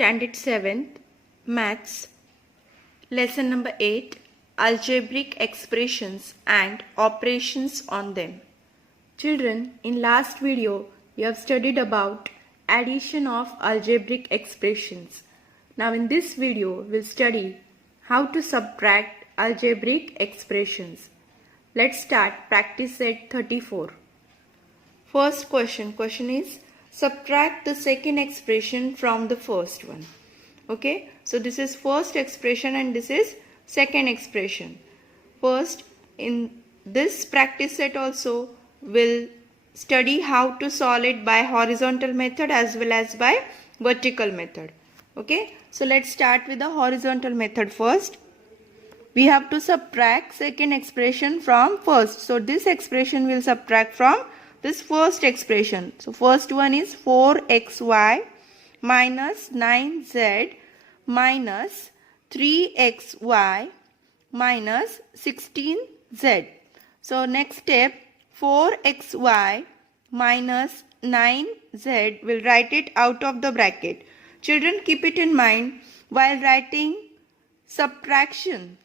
Standard 7th, Maths, Lesson number 8, Algebraic Expressions and Operations on them. Children, in last video, you have studied about addition of algebraic expressions. Now in this video, we'll study how to subtract algebraic expressions. Let's start practice set 34. First question is subtract the second expression from the first one. Okay, so this is first expression and this is second expression. First, in this practice set also, we'll study how to solve it by horizontal method as well as by vertical method. Okay, so let's start with the horizontal method first. We have to subtract second expression from first. So this expression will subtract from this first expression. So first one is 4xy minus 9z minus 3xy minus 16z. So next step, 4xy minus 9z, will write it out of the bracket. Children, keep it in mind while writing subtraction.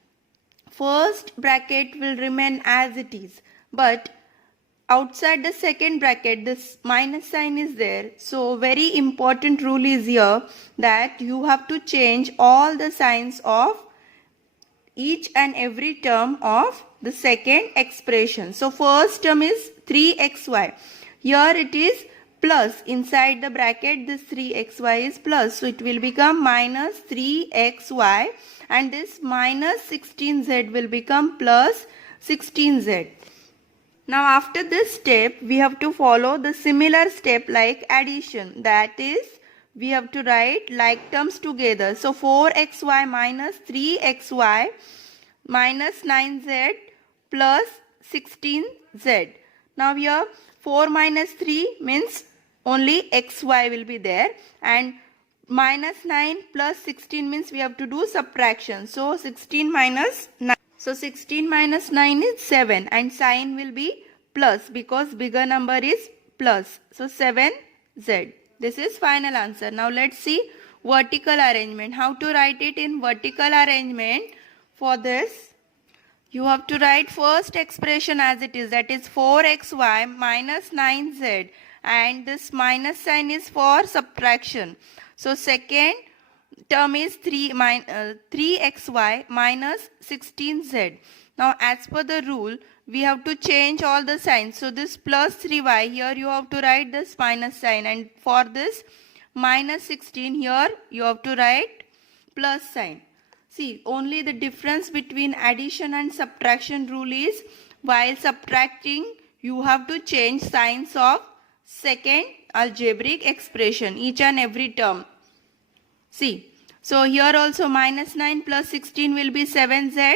First bracket will remain as it is, but outside the second bracket this minus sign is there. So very important rule is here that you have to change all the signs of each and every term of the second expression. So first term is 3xy. Here it is plus, inside the bracket this 3xy is plus, so it will become minus 3xy, and this minus 16z will become plus 16z. Now after this step, we have to follow the similar step like addition. That is, we have to write like terms together. So 4xy minus 3xy minus 9z plus 16z. Now here 4 minus 3 means only xy will be there, and minus 9 plus 16 means we have to do subtraction. So 16 minus 9. So 16 minus 9 is 7, and sign will be plus because bigger number is plus. So 7z. This is final answer. Now let's see vertical arrangement. How to write it in vertical arrangement? For this, you have to write first expression as it is, that is 4xy minus 9z, and this minus sign is for subtraction. So second term is 3xy minus 16z. Now as per the rule, we have to change all the signs. So this plus 3y, here you have to write this minus sign, and for this minus 16, here you have to write plus sign. See, only the difference between addition and subtraction rule is while subtracting you have to change signs of second algebraic expression, each and every term. See, so here also minus 9 plus 16 will be 7z.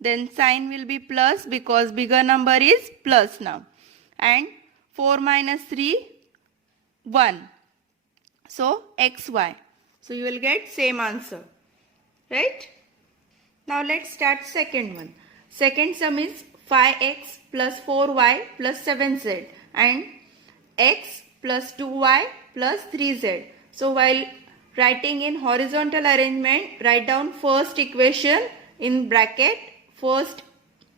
Then sign will be plus because bigger number is plus now. And 4 minus 3, 1. So xy. So you will get same answer. Right? Now let's start second one. Second sum is 5x plus 4y plus 7z and x plus 2y plus 3z. So while writing in horizontal arrangement, write down first equation in bracket, first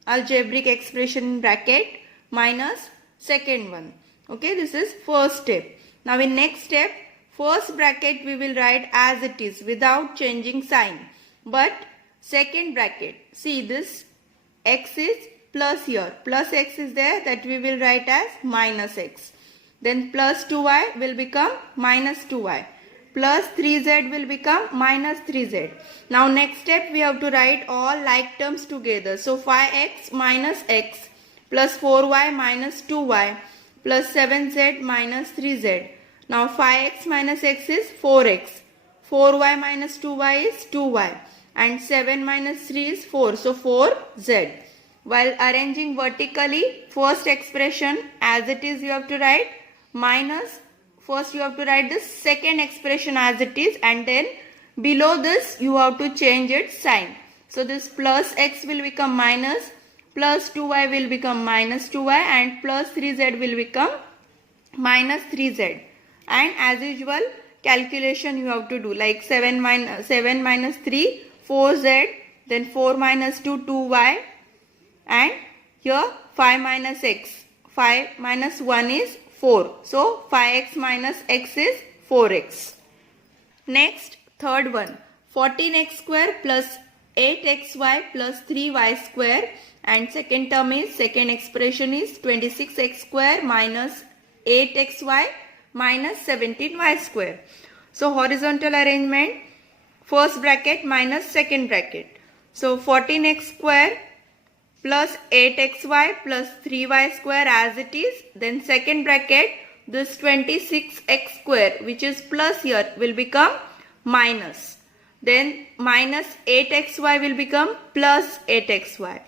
algebraic expression in bracket minus second one. Okay, this is first step. Now in next step, first bracket we will write as it is without changing sign. But second bracket, see this x is plus here, plus x is there, that we will write as minus x. Then plus 2y will become minus 2y. Plus 3z will become minus 3z. Now next step we have to write all like terms together. So 5x minus x plus 4y minus 2y plus 7z minus 3z. Now 5x minus x is 4x. 4y minus 2y is 2y. And 7 minus 3 is 4. So 4z. While arranging vertically, first expression as it is you have to write minus. First you have to write the second expression as it is, and then below this you have to change its sign. So this plus x will become minus, plus 2y will become minus 2y, and plus 3z will become minus 3z. And as usual, calculation you have to do, like 7 minus 3, 4z, then 4 minus 2, 2y, and here 5 minus x, 5 minus 1 is 4. So 5x minus x is 4x. Next, third one, 14x square plus 8xy plus 3y square, and second term is, second expression is 26x square minus 8xy minus 17y square. So horizontal arrangement, first bracket minus second bracket. So 14x square plus 8xy plus 3y square as it is. Then second bracket, this 26x square which is plus here will become minus. Then minus 8xy will become plus 8xy.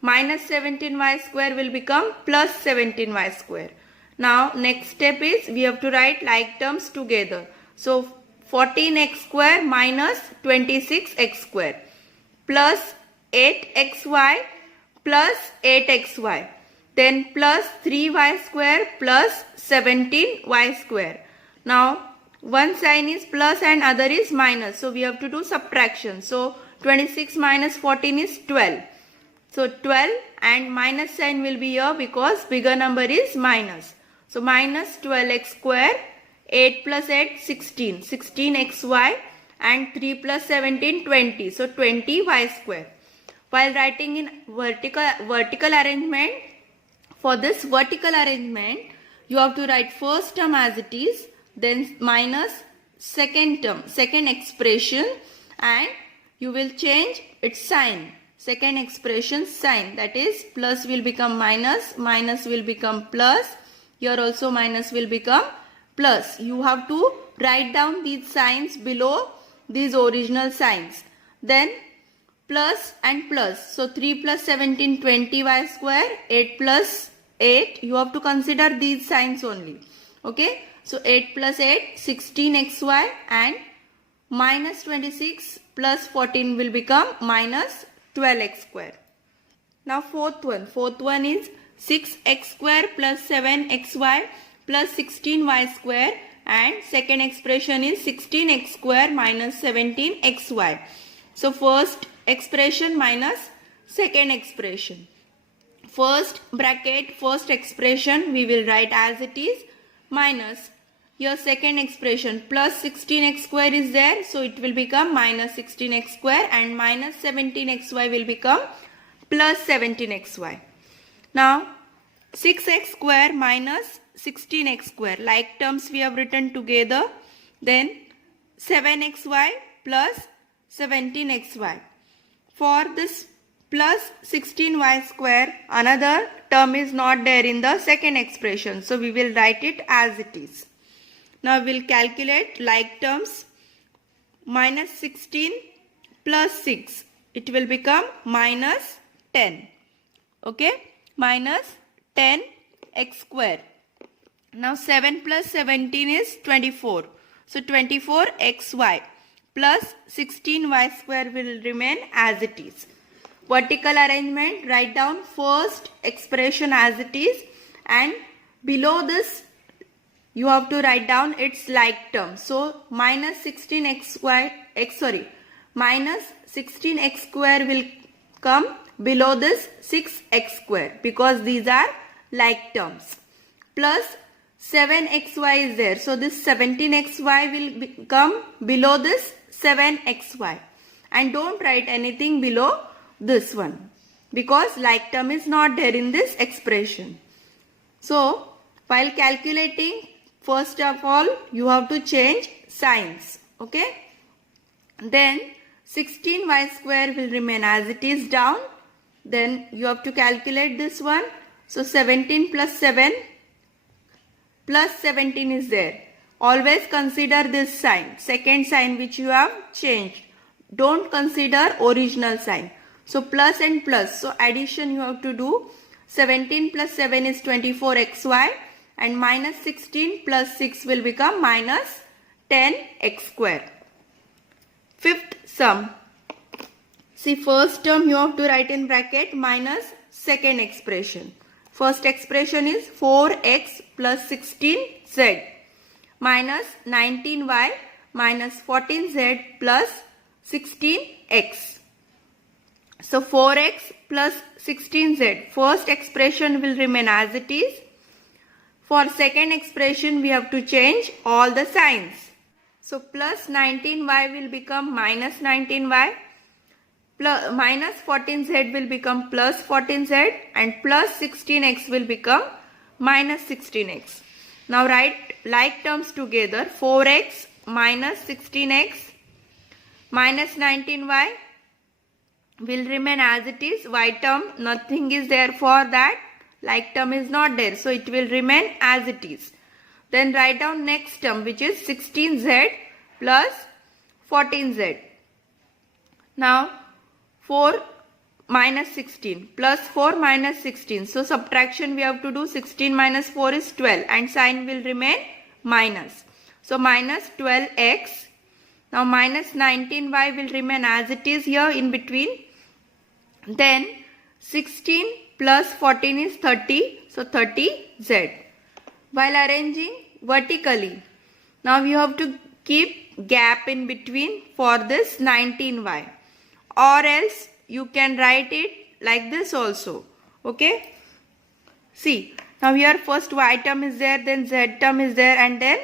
Minus 17y square will become plus 17y square. Now next step is we have to write like terms together. So 14x square minus 26x square plus 8xy plus 8xy, then plus 3y square plus 17y square. Now one sign is plus and other is minus, so we have to do subtraction. So 26 minus 14 is 12. So 12 and minus sign will be here because bigger number is minus. So minus 12x square, 8 plus 8, 16, 16xy, and 3 plus 17, 20. So 20y square. While writing in vertical arrangement, for this vertical arrangement, you have to write first term as it is, then minus second term, second expression, and you will change its sign. Second expression sign, that is plus will become minus, minus will become plus. Here also minus will become plus. You have to write down these signs below these original signs. Then plus and plus. So 3 plus 17, 20y square, 8 plus 8. You have to consider these signs only. Okay. So 8 plus 8, 16xy, and minus 26 plus 14 will become minus 12x square. Now fourth one is 6x square plus 7xy plus 16y square, and second expression is 16x square minus 17xy. So first expression minus second expression. First bracket, first expression we will write as it is, minus your second expression plus 16x square is there, so it will become minus 16x square, and minus 17xy will become plus 17xy. Now 6x square minus 16x square, like terms we have written together. Then 7xy plus 17xy. For this plus 16y square, another term is not there in the second expression, so we will write it as it is. Now we will calculate like terms. Minus 16 plus 6, it will become minus 10. Okay, minus 10x square. Now 7 plus 17 is 24. So 24xy plus 16y square will remain as it is. Vertical arrangement, write down first expression as it is, and below this you have to write down its like term. So minus 16x square will come below this 6x square because these are like terms. Plus 7xy is there. So this 17xy will come below this 7xy. And don't write anything below this one because like term is not there in this expression. So while calculating, first of all you have to change signs. Okay. Then 16y square will remain as it is down. Then you have to calculate this one. So 17 plus 7 plus 17 is there. Always consider this sign, second sign which you have changed. Don't consider original sign. So plus and plus. So addition you have to do. 17 plus 7 is 24xy, and minus 16 plus 6 will become minus 10x square. Fifth sum. See, first term you have to write in bracket minus second expression. First expression is 4x plus 16z minus 19y minus 14z plus 16x. So 4x plus 16z. First expression will remain as it is. For second expression we have to change all the signs. So plus 19y will become minus 19y. Plus, minus 14z will become plus 14z and plus 16x will become minus 16x. Now write like terms together. 4x minus 16x minus 19y will remain as it is. Y term, nothing is there for that. Like term is not there. So it will remain as it is. Then write down next term, which is 16z plus 14z. Now 4 minus 16 plus 4 minus 16. So subtraction we have to do. 16 minus 4 is 12 and sign will remain minus. So minus 12x. Now minus 19y will remain as it is here in between. Then 16 plus 14 is 30. So 30z. While arranging vertically, now you have to keep gap in between for this 19y. Or else you can write it like this also. Okay. See. Now here first y term is there, then z term is there, and then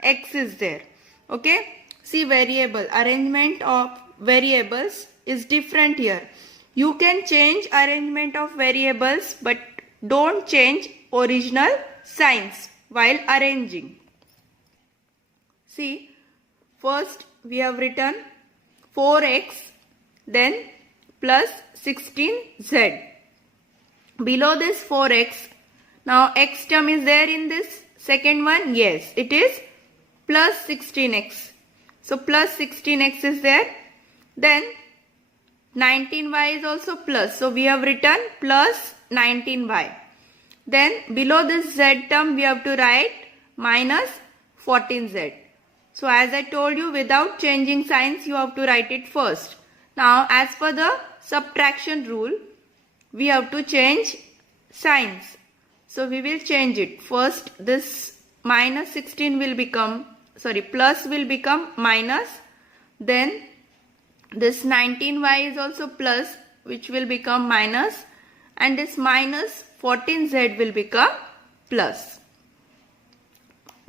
x is there. Okay. See, variable. Arrangement of variables is different here. You can change arrangement of variables, but don't change original signs while arranging. See, first we have written 4x, then plus 16z. Below this 4x, now x term is there in this second one. Yes, it is plus 16x. So plus 16x is there. Then 19y is also plus. So we have written plus 19y. Then below this z term we have to write minus 14z. So as I told you, without changing signs you have to write it first. Now as per the subtraction rule, we have to change signs. So we will change it. First this minus 16 will become, plus will become minus. Then this 19y is also plus, which will become minus. And this minus 14z will become plus.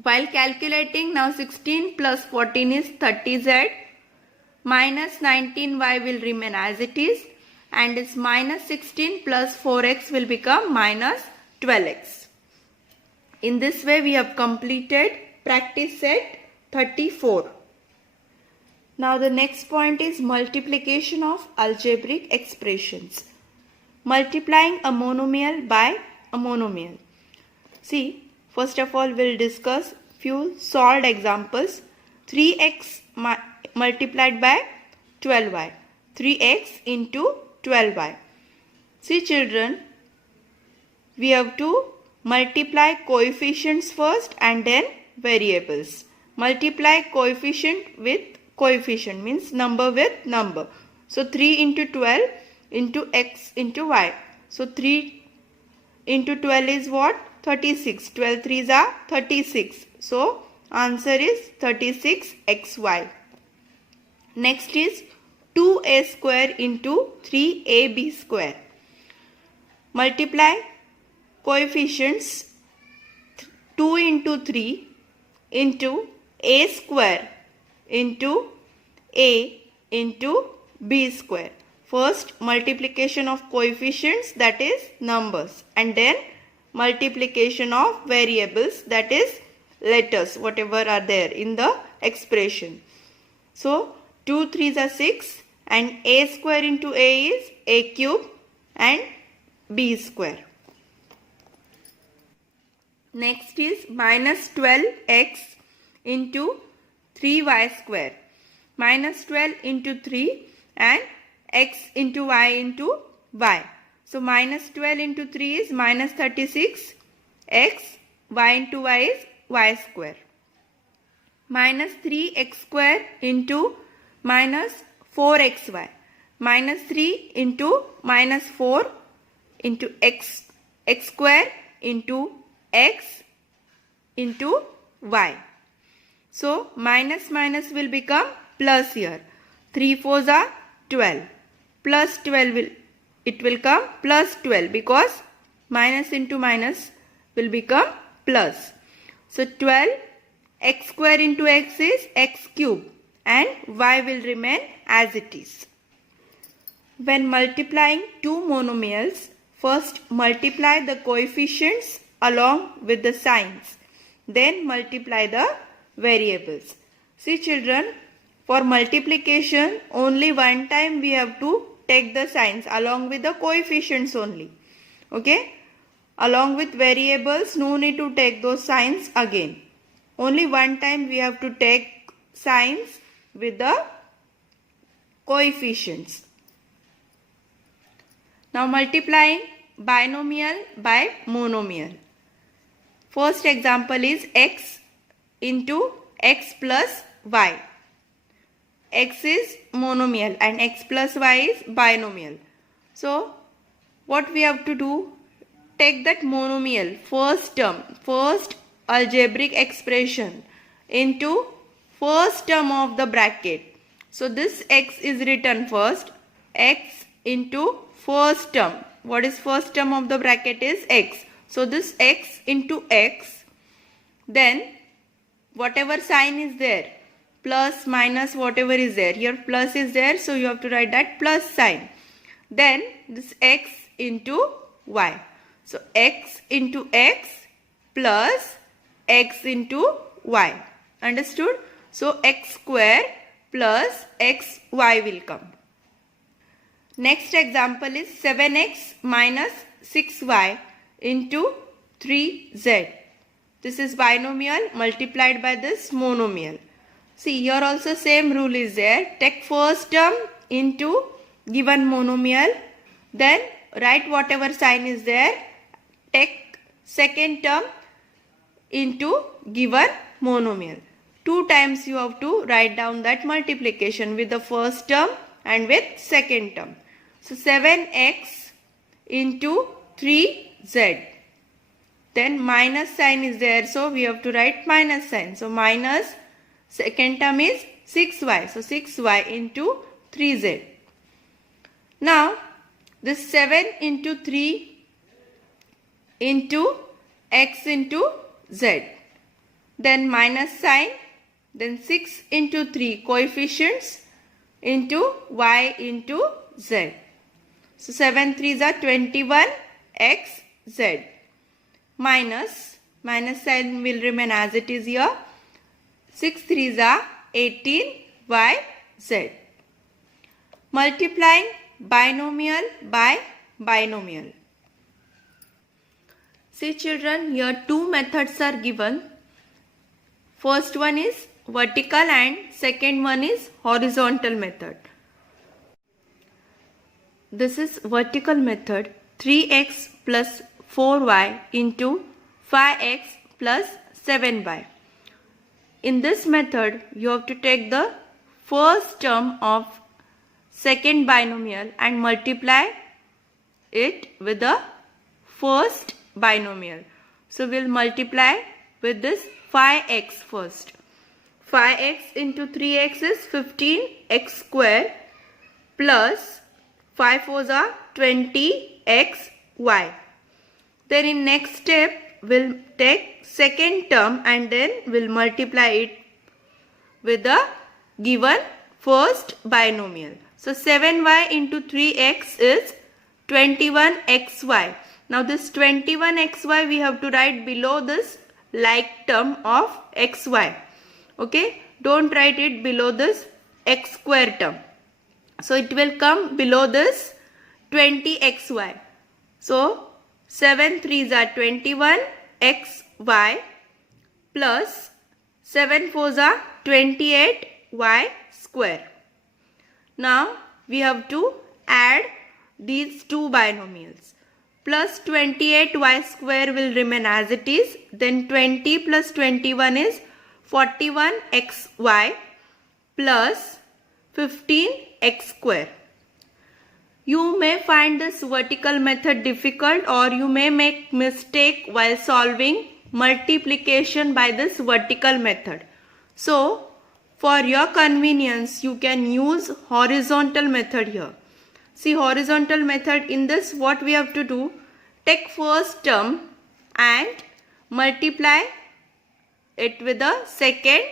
While calculating, now 16 plus 14 is 30z. Minus 19y will remain as it is. And this minus 16 plus 4x will become minus 12x. In this way we have completed practice set 34. Now the next point is multiplication of algebraic expressions. Multiplying a monomial by a monomial. See, first of all we'll discuss few solved examples. 3x multiplied by 12y. 3x into 12y. See children, we have to multiply coefficients first and then variables. Multiply coefficient with coefficient means number with number. So 3 into 12 into x into y. So 3 into 12 is what? 36. 12 3s are 36. So answer is 36xy. Next is 2a square into 3ab square. Multiply coefficients 2 into 3 into a square into a into b square. First multiplication of coefficients, that is numbers, and then multiplication of variables, that is letters, whatever are there in the expression. So 2 3s are 6 and a square into a is a cube and b square. Next is minus 12x into 3y square. Minus 12 into 3 and x into y into y. So minus 12 into 3 is minus 36 x, y into y is y square. Minus 3x square into minus 4xy. Minus 3 into minus 4 into x square into x into y. So minus minus will become plus here. 3 fours are 12. Plus 12 will come plus 12 because minus into minus will become plus. So 12 x square into x is x cube and y will remain as it is. When multiplying two monomials, first multiply the coefficients along with the signs. Then multiply the variables. See children, for multiplication only one time we have to take the signs along with the coefficients only. Okay? Along with variables, no need to take those signs again. Only one time we have to take signs with the coefficients. Now multiplying binomial by monomial. First example is x into x plus y. X is monomial and x plus y is binomial. So what we have to do? Take that monomial first term, first algebraic expression into first term of the bracket. So this x is written first, x into first term. What is first term of the bracket is x. So this x into x, then whatever sign is there, plus minus whatever is there, here plus is there, so you have to write that plus sign. Then this x into y. So x into x plus x into y. Understood? So x square plus xy will come. Next example is 7x minus 6y into 3z. This is binomial multiplied by this monomial. See, here also same rule is there. Take first term into given monomial, then write whatever sign is there. Take second term into given monomial. 2 times you have to write down that multiplication with the first term and with second term. So 7x into 3z. Then minus sign is there, so we have to write minus sign. So minus second term is 6y. So 6y into 3z. Now this 7 into 3 into x into z. Then minus sign. Then 6 into 3 coefficients into y into z. So 7 3s are 21 x z. Minus sign will remain as it is here. 6 3s are 18 y z. Multiplying binomial by binomial. See children, here two methods are given. First one is vertical and second one is horizontal method. This is vertical method. 3x plus 4y into 5x plus 7y. In this method, you have to take the first term of second binomial and multiply it with the first binomial. So we'll multiply with this 5x first. 5x into 3x is 15x square plus 5 4s are 20xy. Then in next step we'll take second term and then we'll multiply it with the given first binomial. So 7y into 3x is 21xy. Now this 21xy we have to write below this like term of xy. Okay, don't write it below this x square term. So it will come below this 20xy. So 7 3s are 21xy plus 7 4s are 28y square. Now we have to add these two binomials. Plus 28y square will remain as it is. Then 20 plus 21 is 41xy plus 15x square. You may find this vertical method difficult or you may make mistake while solving multiplication by this vertical method. So for your convenience you can use horizontal method here. See, horizontal method, in this what we have to do, take first term and multiply it with the second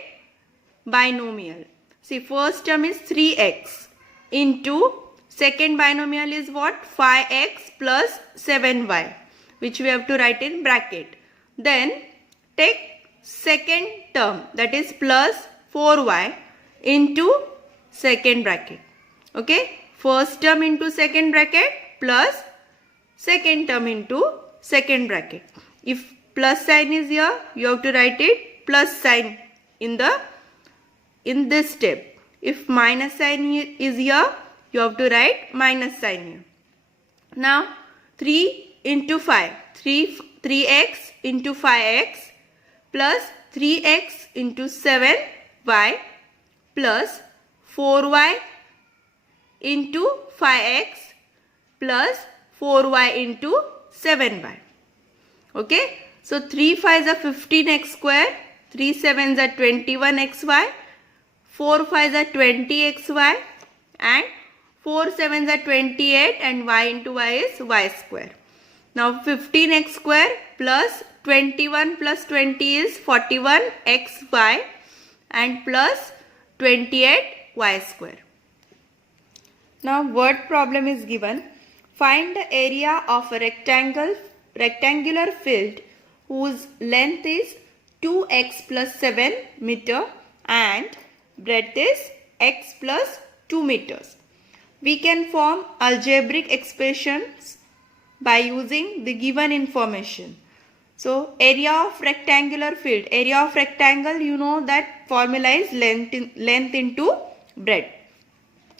binomial. See, first term is 3x into second binomial is what? 5x plus 7y, which we have to write in bracket. Then take second term, that is plus 4y into second bracket. Okay, first term into second bracket plus second term into second bracket. If plus sign is here, you have to write it plus sign in this step. If minus sign is here, you have to write minus sign here. Now 3 into 5, 3x into 5x plus 3x into 7y plus 4y into 5x plus 4y into 7y. Okay, so 3 5s are 15x square, 3 7s are 21xy, 4 5s are 20xy, and 4 7s are 28, and y into y is y square. Now 15x square plus 21 plus 20 is 41xy, and plus 28y square. Now word problem is given. Find the area of a rectangular field whose length is 2x plus 7 meter and breadth is x plus 2 meters. We can form algebraic expressions by using the given information. So area of rectangular field, area of rectangle, you know that formula is length into breadth.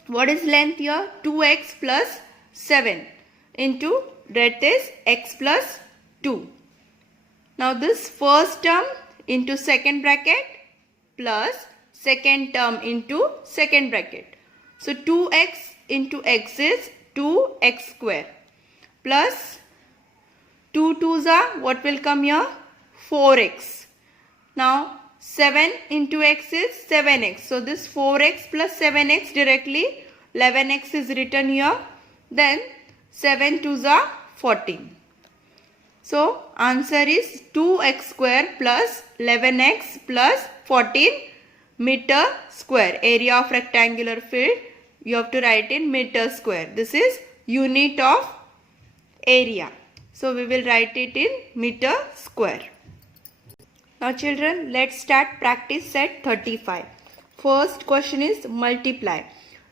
What is length here? 2x plus 7 into breadth is x plus 2. Now this first term into second bracket plus second term into second bracket. So 2x into x is 2x square plus 2 2s are, what will come here? 4x. Now 7 into x is 7x. So this 4x plus 7x directly 11x is written here. Then 7 2s are 14. So answer is 2x square plus 11x plus 14 meter square. Area of rectangular field you have to write in meter square. This is unit of area. So we will write it in meter square. Now children, let's start practice set 35. First question is multiply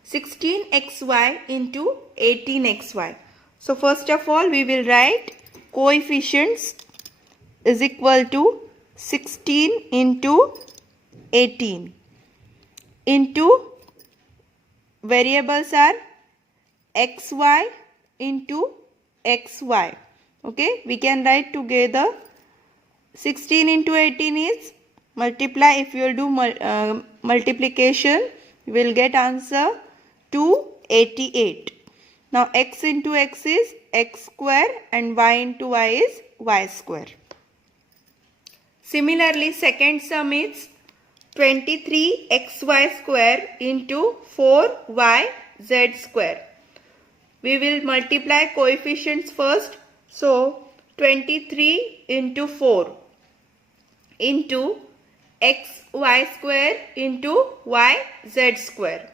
16xy into 18xy. So first of all we will write coefficients is equal to 16 into 18 into variables are xy into xy. Okay, we can write together 16 into 18 is multiply. If you will do multiplication, you will get answer 288. Now x into x is x square and y into y is y square. Similarly, second sum is 23xy square into 4yz square. We will multiply coefficients first. So 23 into 4 into xy square into yz square.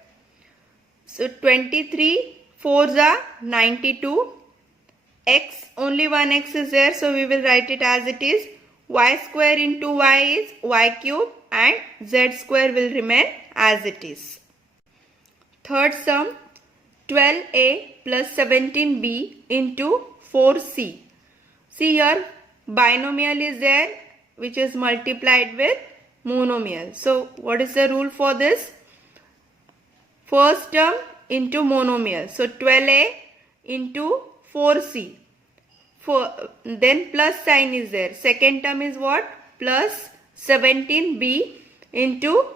So 23 4s are 92. X, only one x is there, so we will write it as it is. Y square into y is y cube and z square will remain as it is. Third sum 12a plus 17b into 4c. See here binomial is there which is multiplied with monomial. So what is the rule for this? First term into monomial. So 12a into 4c. Then plus sign is there. Second term is what? Plus 17b into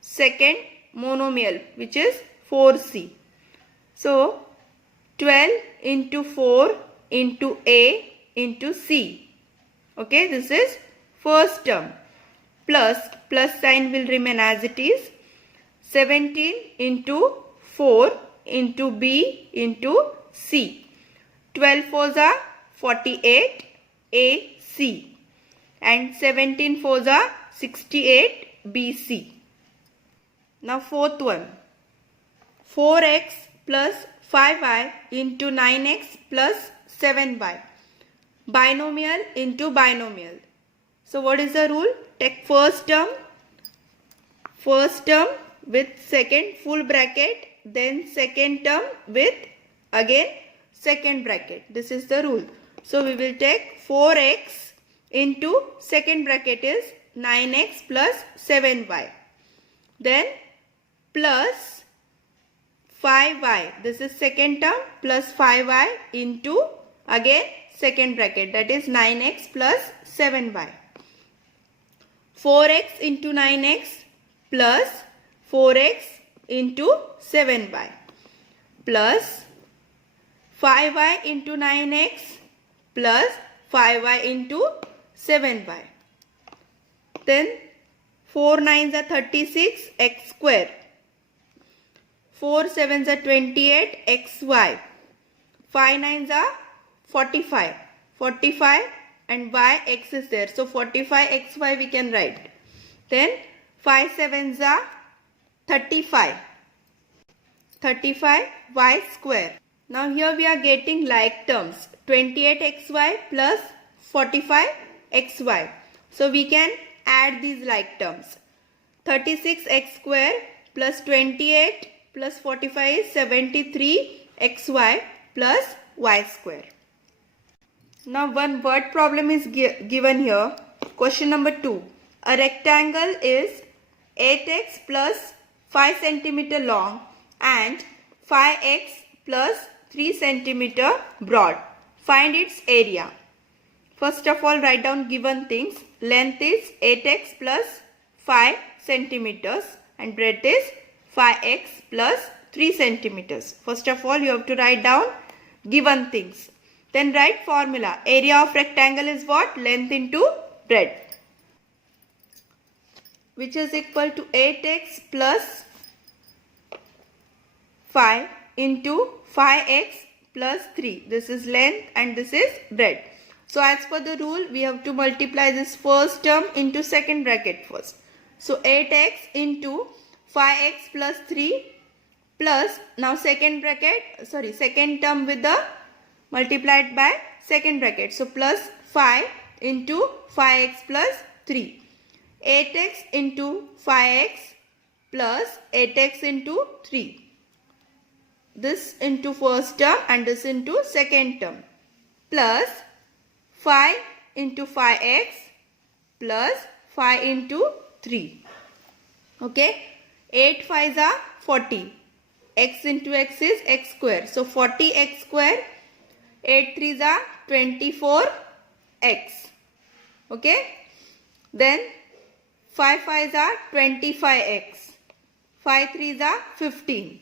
second monomial which is 4c. So 12 into 4 into a into c. Okay, this is first term. plus sign will remain as it is. 17 into 4 into B into C. 12 fours are 48 AC and 17 fours are 68 BC. Now fourth one. 4x plus 5y into 9x plus 7y. Binomial into binomial. So what is the rule? Take first term with second full bracket, then second term with again second bracket. This is the rule. So we will take 4x into second bracket is 9x plus 7y. Then plus 5y. This is second term plus 5y into again second bracket, that is 9x plus 7y. 4x into 9x plus 4x into 7y plus 5y into 9x plus 5y into 7y. Then 4 9s are 36 x square. 4 7s are 28 xy. 5 9s are 45 and y x is there. So 45 xy we can write. Then 5 7s are 35 y square. Now here we are getting like terms 28 xy plus 45 xy. So we can add these like terms. 36 x square plus 28 plus 45 is 73 xy plus y square. Now one word problem is given here. Question number 2. A rectangle is 8x plus 5 cm long and 5x plus 3 cm broad. Find its area. First of all, write down given things. Length is 8x plus 5 centimeters and breadth is 5x plus 3 centimeters. First of all, you have to write down given things. Then write formula. Area of rectangle is what? Length into breadth, which is equal to 8x plus 5 into 5x plus 3. This is length and this is breadth. So as per the rule, we have to multiply this first term into second bracket first. So 8x into 5x plus 3 plus now second term with the multiplied by second bracket. So plus 5 into 5x plus 3. 8x into 5x plus 8x into 3. This into first term and this into second term. Plus 5 into 5x plus 5 into 3. Okay. 8 5s are 40. X into x is x square. So 40x square. 8 3s are 24x. Okay. Then 5 5s are 25x. 5 3s are 15.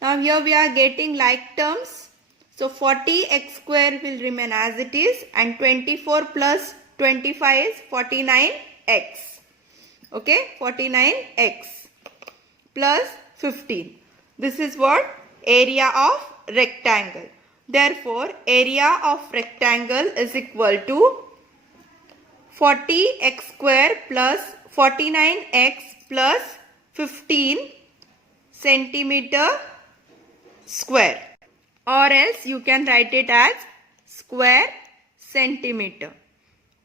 Now here we are getting like terms. So 40x square will remain as it is and 24 plus 25 is 49x. Okay, 49x plus 15. This is what? Area of rectangle. Therefore, area of rectangle is equal to 40x square plus 49x plus 15 centimeter square. Or else you can write it as square centimeter.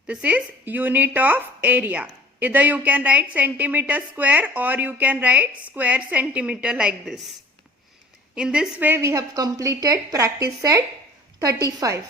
This is unit of area. Either you can write centimeter square or you can write square centimeter like this. In this way we have completed practice set 35.